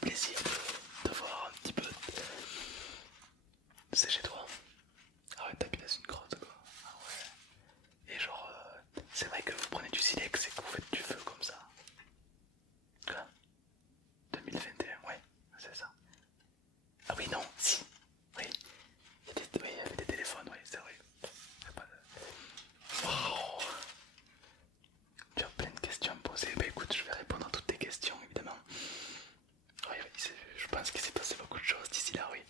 plaisir de voir un petit peu. C'est chez toi. Ah ouais, t'habites dans une grotte quoi. Ah ouais. Et genre, c'est vrai que vous prenez du silex et que vous faites du feu comme ça. Quoi? 2021, ouais, c'est ça. Ah oui, non, si. Oui, oui, il y avait des téléphones, oui, c'est vrai. Y a pas de- Waouh. Tu as plein de questions à me poser. Bah écoute, je vais répondre à toutes tes questions évidemment. Oui, oui, je pense qu'il s'est passé beaucoup de choses d'ici là, oui.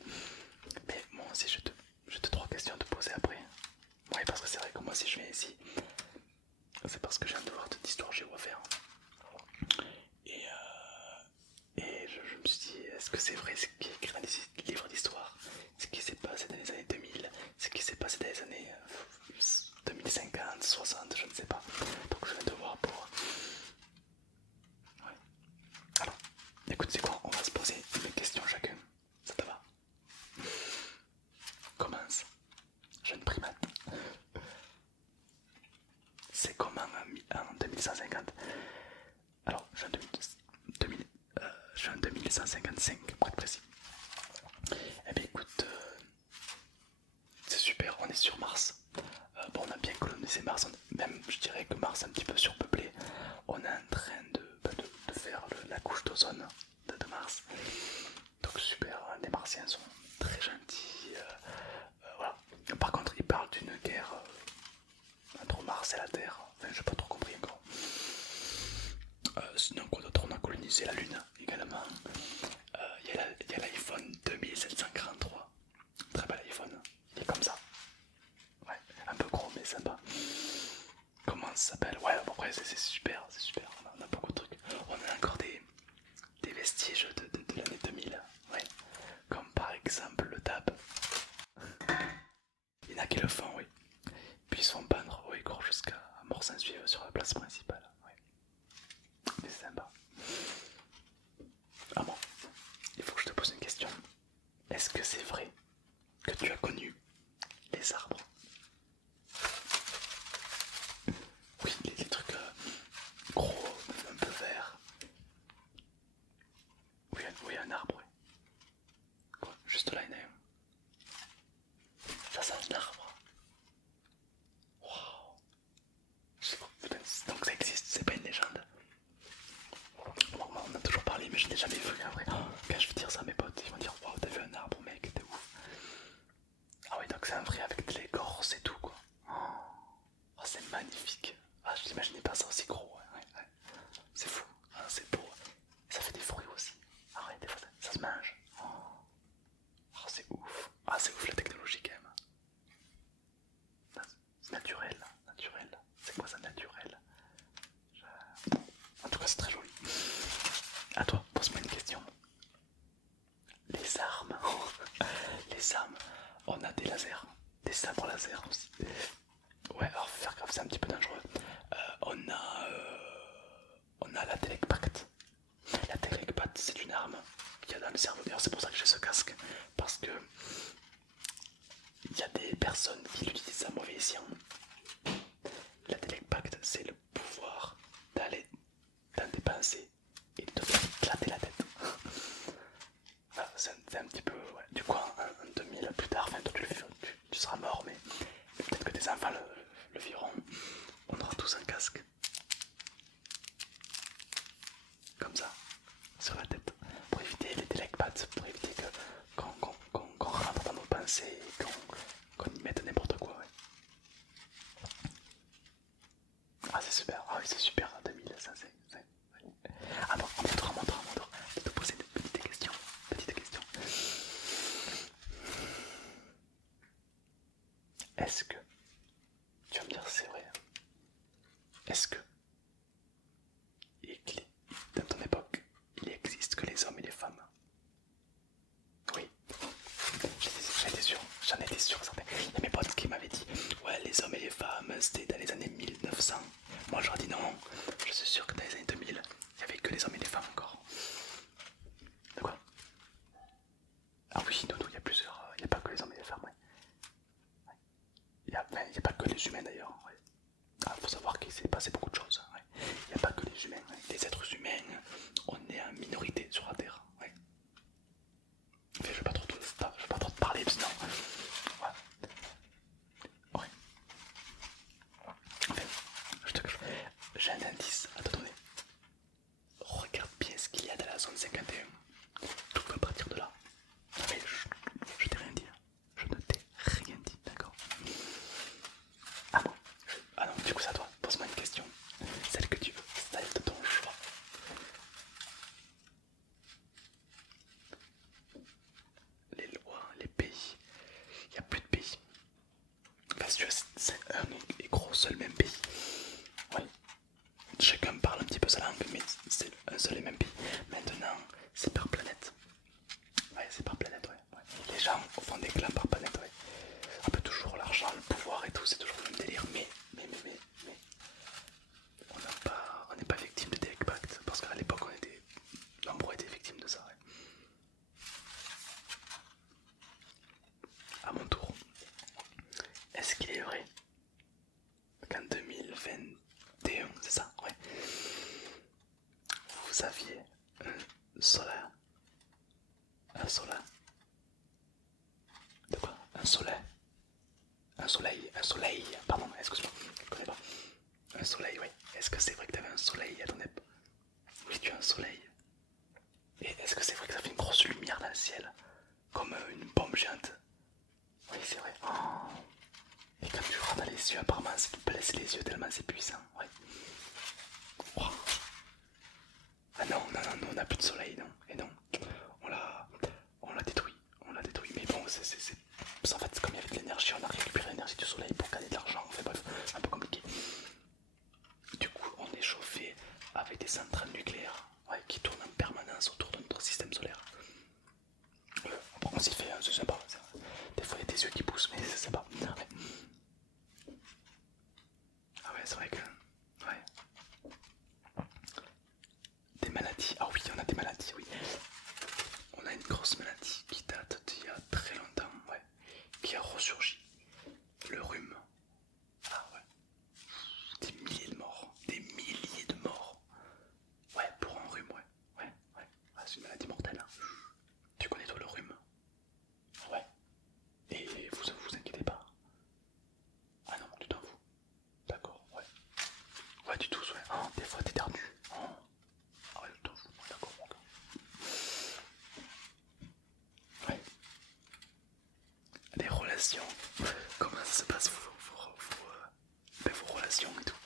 Mais moi aussi, j'ai deux, trois questions à te poser après. Oui, parce que c'est vrai que moi, si je viens ici, c'est parce que j'ai un devoir d'histoire géo à faire. Et, je me suis dit, est-ce que c'est vrai ce qui est écrit dans les livres d'histoire? Ce qui s'est passé dans les années 2000, ce qui s'est passé dans les années 2050, 60, je ne sais pas. Donc je vais devoir pour... Ouais. Alors, écoute, c'est quoi? On va se poser une question chacun. Ça te va? Commence. Jeune primate. C'est comment en 2150? Alors, je suis en 2000, je suis en 2155 pour être précis. Eh bien écoute, c'est super, on est sur Mars. Bon, on a bien colonisé Mars, même je dirais que Mars est un petit peu surpeuplé. On est en train de faire la couche d'ozone de Mars. Donc super, les Martiens sont très gentils. Voilà. Par contre, ils parlent d'une guerre entre Mars et la Terre. Enfin, j'ai pas trop compris encore. Sinon, quoi d'autre? On a colonisé la Lune également. Il y a l'iPhone 2743. Très bel iPhone. Il est comme ça. Ouais, un peu gros mais sympa. Comment ça s'appelle? Ouais, bon, après c'est super, c'est super. On a beaucoup de trucs. On a encore des vestiges de l'année 2000. Ouais. Comme par exemple le tab. Il y en a qui le font, oui. Puis ils se font peindre au Écor jusqu'à mort sans suivre sur la place principale. Ouais. Mais c'est sympa. Ah bon, il faut que je te pose une question. Est-ce que c'est vrai que tu as connu les arbres? Oui, les trucs gros, un peu verts. Oui, oui, un arbre, oui. Quoi, juste là, il y en a un. Ça, c'est un arbre. Waouh. Putain, donc ça existe, c'est pas une légende. Bon, moi, on a toujours parlé, mais je l'ai jamais vu en vrai. Oh, quand je vais dire ça à mes potes, ils vont dire waouh, t'as vu un arbre, mec, t'es ouf. Ah oui, donc c'est un vrai avec de l'écorce et tout, quoi. Oh, c'est magnifique. Ah, je n'imaginais pas ça aussi gros. Ouais, ouais, ouais. C'est fou, ah, c'est beau. Ça fait des fruits aussi. Ah ouais, des fois ça se mange. Oh, c'est ouf. Ah, c'est ouf la technologie quand même. C'est naturel, naturel. C'est quoi ça, naturel? En tout cas, c'est très joli. À toi, pose-moi une question. Les armes. Les armes. On a des lasers. Des sabres laser aussi. Ouais, alors faire gaffe, c'est un petit peu dangereux. On a la Telepact. La Telepact, c'est une arme qu'il y a dans le cerveau. D'ailleurs, c'est pour ça que j'ai ce casque. Parce que il y a des personnes qui l'utilisent à mauvais escient. La Telepact, c'est le pouvoir d'aller dans tes pensées et de te faire éclater la tête. Voilà, c'est un petit peu. Ouais. Du coup, en 2000 plus tard, enfin, toi, tu seras mort, mais peut-être que tes enfants le vivront. On aura tous un casque. Comme ça, sur la tête. Pour éviter les télépaths, pour éviter qu'on rentre dans nos pensées et qu'on y mette n'importe quoi. Ouais. 1951. Tout va partir de là. Mais je t'ai rien dit. Je ne t'ai rien dit, d'accord? Ah bon? Ah non, du coup, c'est à toi. Pose-moi une question. Celle que tu veux, celle de ton choix. Les lois, les pays. Il n'y a plus de pays. Parce que c'est un et gros seul même pays. Oui. Chacun parle un petit peu sa langue, mais c'est un seul et même pays. Maintenant, c'est par planète. Ouais, c'est par planète, ouais. Les gens font des clans par planète, ouais. Un peu toujours l'argent, le pouvoir et tout, c'est toujours le même délire, mais on n'est pas victime de Derek Pact, parce qu'à l'époque on était. Nombreux étaient victimes de ça, ouais. À mon tour. Est-ce qu'il est vrai qu'en 2021, c'est ça, ouais, vous aviez un solaire. Un solaire. De quoi? Un soleil, pardon, excuse-moi, je connais pas. Un soleil, oui. Est-ce que c'est vrai que tu avais un soleil à ton époque? Oui, tu as un soleil. Et est-ce que c'est vrai que ça fait une grosse lumière dans le ciel? Comme une bombe géante? Oui, c'est vrai. Oh. Et quand tu regardes dans les yeux, apparemment, ça te blesse les yeux tellement c'est puissant. Ouais. Oh. Ah non, non, non, on n'a plus de soleil, non. Et non, on l'a, on l'a détruit. On l'a détruit. Mais bon, en fait, comme il y avait de l'énergie, on a récupéré l'énergie du soleil pour gagner de l'argent. Enfin bref, un peu compliqué. Du coup, on est chauffé avec des centrales nucléaires, ouais, qui tournent en permanence autour de notre système solaire. On s'y fait, hein, c'est sympa. Des fois, il y a des yeux qui poussent, mais c'est sympa. Ouais. Ah ouais, c'est vrai que. Ouais. Des maladies. Ah oui, on a des maladies, oui. On a une grosse maladie qui date d'il y a très longtemps, ouais, qui a ressurgi. Le rhume. Ah ouais. Des milliers de morts. Des milliers de morts. Ouais, pour un rhume, ouais. Ouais, ouais. Ah, c'est une maladie mortelle, hein. Tu connais toi le rhume? Ouais. Et vous inquiétez pas. Ah non, tu t'en fous. D'accord, ouais. Ouais, du tout, ouais. Oh, des fois t'éternues. Oh. Ah ouais, tu t'en fous. D'accord, ok. Ouais. Les relations. Comment ça se passe vos relations et tout?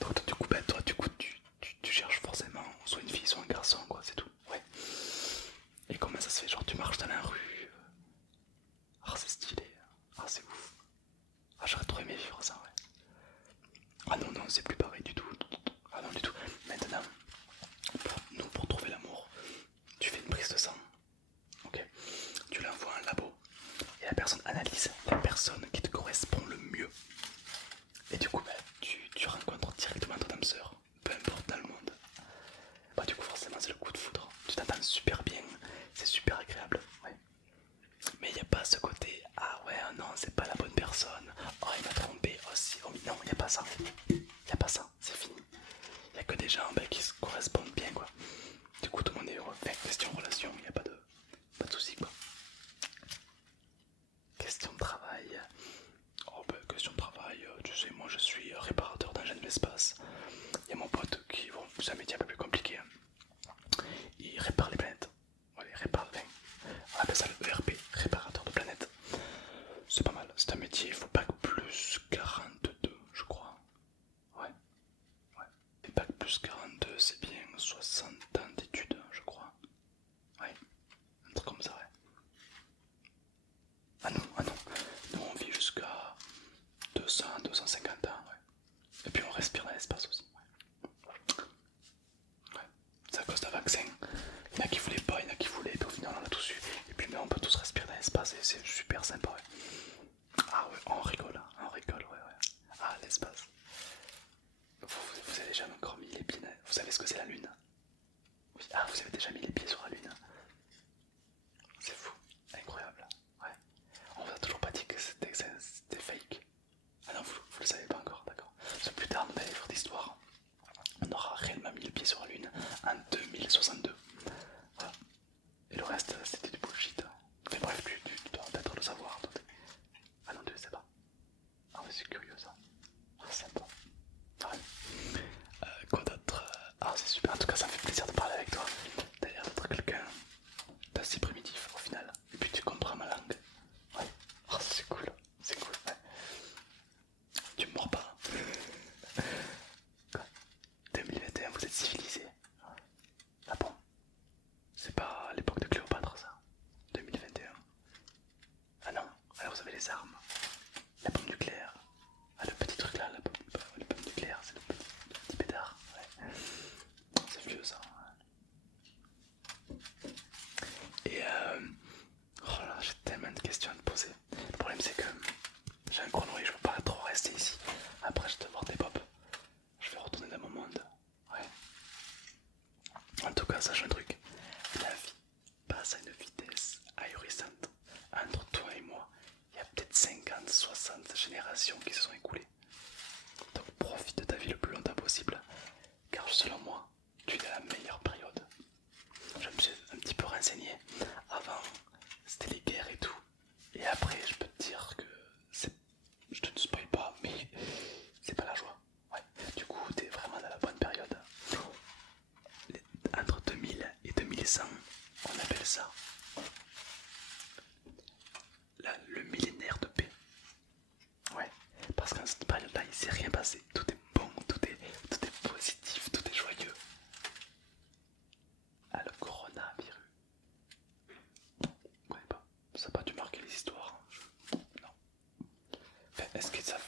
Donc toi, du coup, tu cherches forcément soit une fille, soit un garçon, quoi, c'est tout. Ouais. Et comment ça se fait? Genre, tu marches dans la rue. Ah, c'est stylé. Ah, c'est ouf. Ah, j'aurais trop aimé vivre ça, ouais. Ah non, non, c'est plus pareil du tout. Ah non, du tout. Maintenant, pour trouver l'amour, tu fais une prise de sang. Ok. Tu l'envoies à un labo. Et la personne analyse la personne qui te correspond le mieux. Et du coup, bah, tu rencontres directement ton âme sœur, peu importe dans le monde. Bah, du coup, forcément, c'est le coup de foudre. Tu t'entends super bien, c'est super agréable. Ouais. Mais il n'y a pas ce côté, ah ouais, non, c'est pas la bonne personne. Oh, il m'a trompé aussi. Oh, non, il n'y a pas ça. Il n'y a pas ça, c'est fini. Il n'y a que des gens bah, qui se correspondent bien, quoi. Du coup, tout le monde est heureux. Enfin, question relation, il n'y a pas de soucis, quoi. Question de travail. Oh bah question de travail, tu sais moi je suis réparateur d'engins de l'espace. Il y a mon pote qui, bon c'est un métier un peu plus compliqué, hein. Il répare les planètes. Ouais, il répare, enfin, on appelle ça le ERP, réparateur de planètes. C'est pas mal, c'est un métier, il faut bac plus 42 je crois. Ouais, ouais. Et bac plus 42 c'est bien 60 ans d'études je crois. Ouais, un truc comme ça ouais. Ah non, ah non, nous on vit jusqu'à 200, 250 ans, ouais. Et puis on respire dans l'espace aussi. Ouais. Ouais. C'est à cause d'un vaccin. Il y en a qui voulaient pas, il y en a qui voulaient, et puis au final on a tous eu. Et puis mais on peut tous respirer dans l'espace et c'est super sympa. Ouais. Ah ouais, on rigole, ouais, ouais. Ah l'espace. Vous avez jamais encore mis les pieds. Vous savez ce que c'est la lune? Oui. Ah vous avez déjà mis les pieds sur la lune? C'est fou, incroyable. Ouais. On vous a toujours pas dit que c'était fake. Ah non, vous le savez pas encore, d'accord. Parce que plus tard, dans les livres d'histoire, on aura réellement mis le pied sur la lune en 2062. Voilà. Et le reste, c'était du bullshit. Mais bref, tu dois peut-être le savoir. Toi. Ah non, tu le sais pas. Ah ouais, c'est curieux ça. Ah, c'est sympa. Ouais. Quoi d'autre? Ah, c'est super. En tout cas, ça me fait plaisir de parler avec toi. voilà, sache un truc. La vie passe à une vitesse ahurissante. Entre toi et moi, il y a peut-être 50, 60 générations qui se sont écoulées. Donc profite de ta vie le plus longtemps possible, car selon moi, tu es à la meilleure période. Je me suis un petit peu renseigné. Avant, c'était les guerres et tout. Et après, je peux te dire que c'est... Je te spoil pas, mais c'est pas la joie. Ouais. Du coup, t'es vraiment dans la bonne période. Entre 2000 et 2100, on appelle ça le millénaire de paix. Ouais, parce qu'en cette période-là, il s'est rien passé. Tout est bon, tout est positif, tout est joyeux. Ah, le coronavirus. Vous connaissez pas? Ça n'a pas dû marquer les histoires. Non. Enfin, est-ce que ça